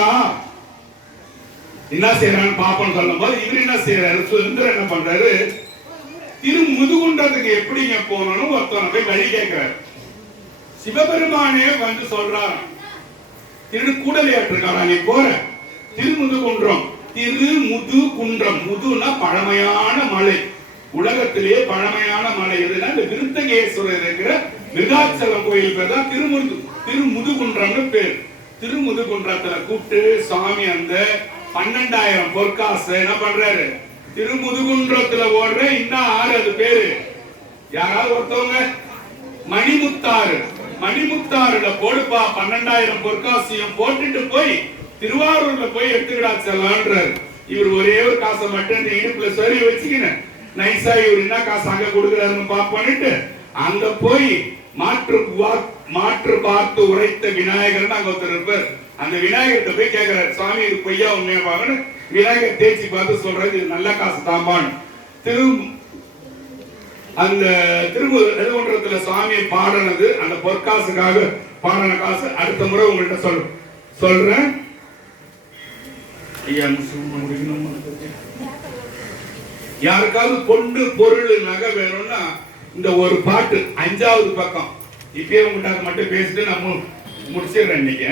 என்ன செய்யறான்னு பாப்போம்னு சொல்லும் போது இவர் என்ன செய்யறாரு, சுந்தரம் என்ன பண்றாரு, திருமுதுகுன்றத்துக்கு எப்படிங்க போகணும்னு ஒருத்தவனை போய் வழி கேட்கிறாரு. சிவபெருமானே வந்து சொல்றாரு, திருக்கூடலையாற்றிருக்காரா நீ போற திருமுதுகுன்றம், திருமுதுகுன்றம், முதுனா பழமையான மலை, உலகத்திலேயே பழமையான மலை எதுனா இந்த விருத்தகேஸ்வரர் இருக்கிற விருதாச்சலம் கோயில் பேர் தான் திருமுதுகுன்றம்னு பேர். திருமுதுகுன்றத்துல கூப்பிட்டு சுவாமி அந்த 12,000 பொற்காசு என்ன பண்றாரு, திருமுதுகுன்றத்துல ஓடுற இந்த ஆறு, அது பேரு யாராவது ஒருத்தவங்க மணிமுத்தாறு, மணிமுத்தாறுல போடுப்பா 12,000 பொற்காசையும் போட்டுட்டு போய் திருவாரூர்ல போய் எடுத்துக்கிடா செல்லான்றாரு. இவர் ஒரே ஒரு காசை மட்டும் இந்த இடுப்புல சரி வச்சுக்கின நைசா இவர் என்ன காசு அங்க கொடுக்குறாருன்னு பாப்பான்னுட்டு அங்க போய் மாற்று பார்த்து உரைத்த விநாயகர் அங்க ஒருத்தர் இருப்பார். அந்த விநாயகர்கிட்ட போய் கேட்கிறாரு, சுவாமி இது பொய்யா உண்மையா பாங்கன்னு விநாயகர் தேய்ச்சி பார்த்து சொல்றாரு, இது நல்ல காசு தாம்பான்னு. அந்த திருமுதுகுன்றத்துல சுவாமியை பாடினது அந்த பொற்காசுக்காக பாடின காசு அடுத்த முறை உங்கள்கிட்ட சொல்றேன். யாருக்காவது பொண்ணு பொருள் நகை வேணும்னா இந்த ஒரு பாட்டு 5வது பக்கம் இப்பயே உங்கள்கிட்ட மட்டும் பேசிட்டு நம்ம முடிச்சிடுறேன். இன்னைக்கு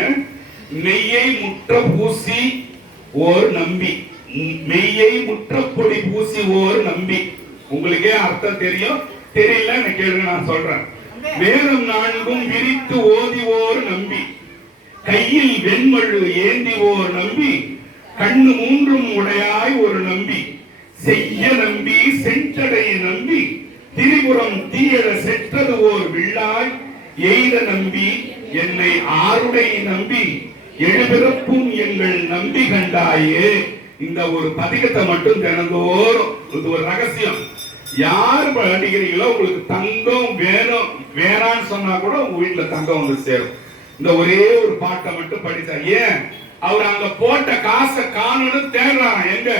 மெய்யை முற்ற பூசி ஓர் நம்பி, மெய்யை முற்றப்பொடி பூசி ஓர் நம்பி, உங்களுக்கே அர்த்தம் தெரியும், தெரியல கேளுங்க நான் சொல்றேன். வேதம் 4ம் விரித்து ஓதி ஓர் நம்பி, கையில் வெண்மழு ஏந்தி ஓர் நம்பி, கண்ணு 3ம் உடையாய் ஒரு நம்பி, செய்ய நம்பி செஞ்சடைய நம்பி, திரிபுரம் தீயட செற்றது ஓர் வில்லாய் எய்த நம்பி, என்னை ஆருடை நம்பி எழுபிறப்பும் எங்கள் நம்பி கண்டாயே. இந்த ஒரு பதிகத்தை மட்டும் தினந்தோறும், இது ஒரு ரகசியம். யார் படிக்கிறீங்களோ உங்களுக்கு தங்கம் வேணும் வேணான்னு சொன்னா கூட உங்க வீட்டுல தங்கம் வந்து சேரும். இந்த ஒரே ஒரு பாட்டை மட்டும் படிச்சா, ஏன் அவர் அங்க போட்ட காசை காணும்னு தேடுறாராம், எங்க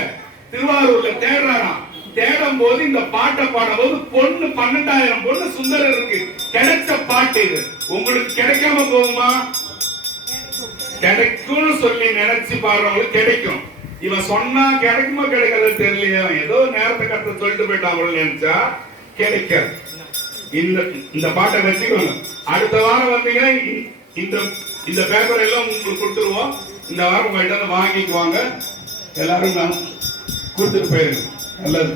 திருவாரூர்ல தேடுறாராம். தேடும் போது இந்த பாட்டை பாடும் போது பொண்ணு 12,000 பொண்ணு சுந்தரர் இருக்கு. கிடைச்ச பாட்டு இது, உங்களுக்கு கிடைக்காம போகுமா? கிடைக்கும்னு சொல்லி நினைச்சு பாடுறவங்களுக்கு கிடைக்கும். இவன் சொன்னா கிடைக்குமா கிடைக்காது தெரியலையா, ஏதோ நேரத்தை கட்ட சொல்லிட்டு போயிட்டாங்க நினைச்சா கிடைக்காது. இந்த பாட்டை வச்சுக்கோங்க. அடுத்த வாரம் வந்தீங்கன்னா இந்த பேப்பர் எல்லாம் உங்களுக்கு கொடுத்துருவோம். இந்த வாரம் உங்கள்கிட்ட வாங்கிக்குவாங்க, எல்லாரும் நான் கொடுத்துட்டு போயிருங்க. நல்லது.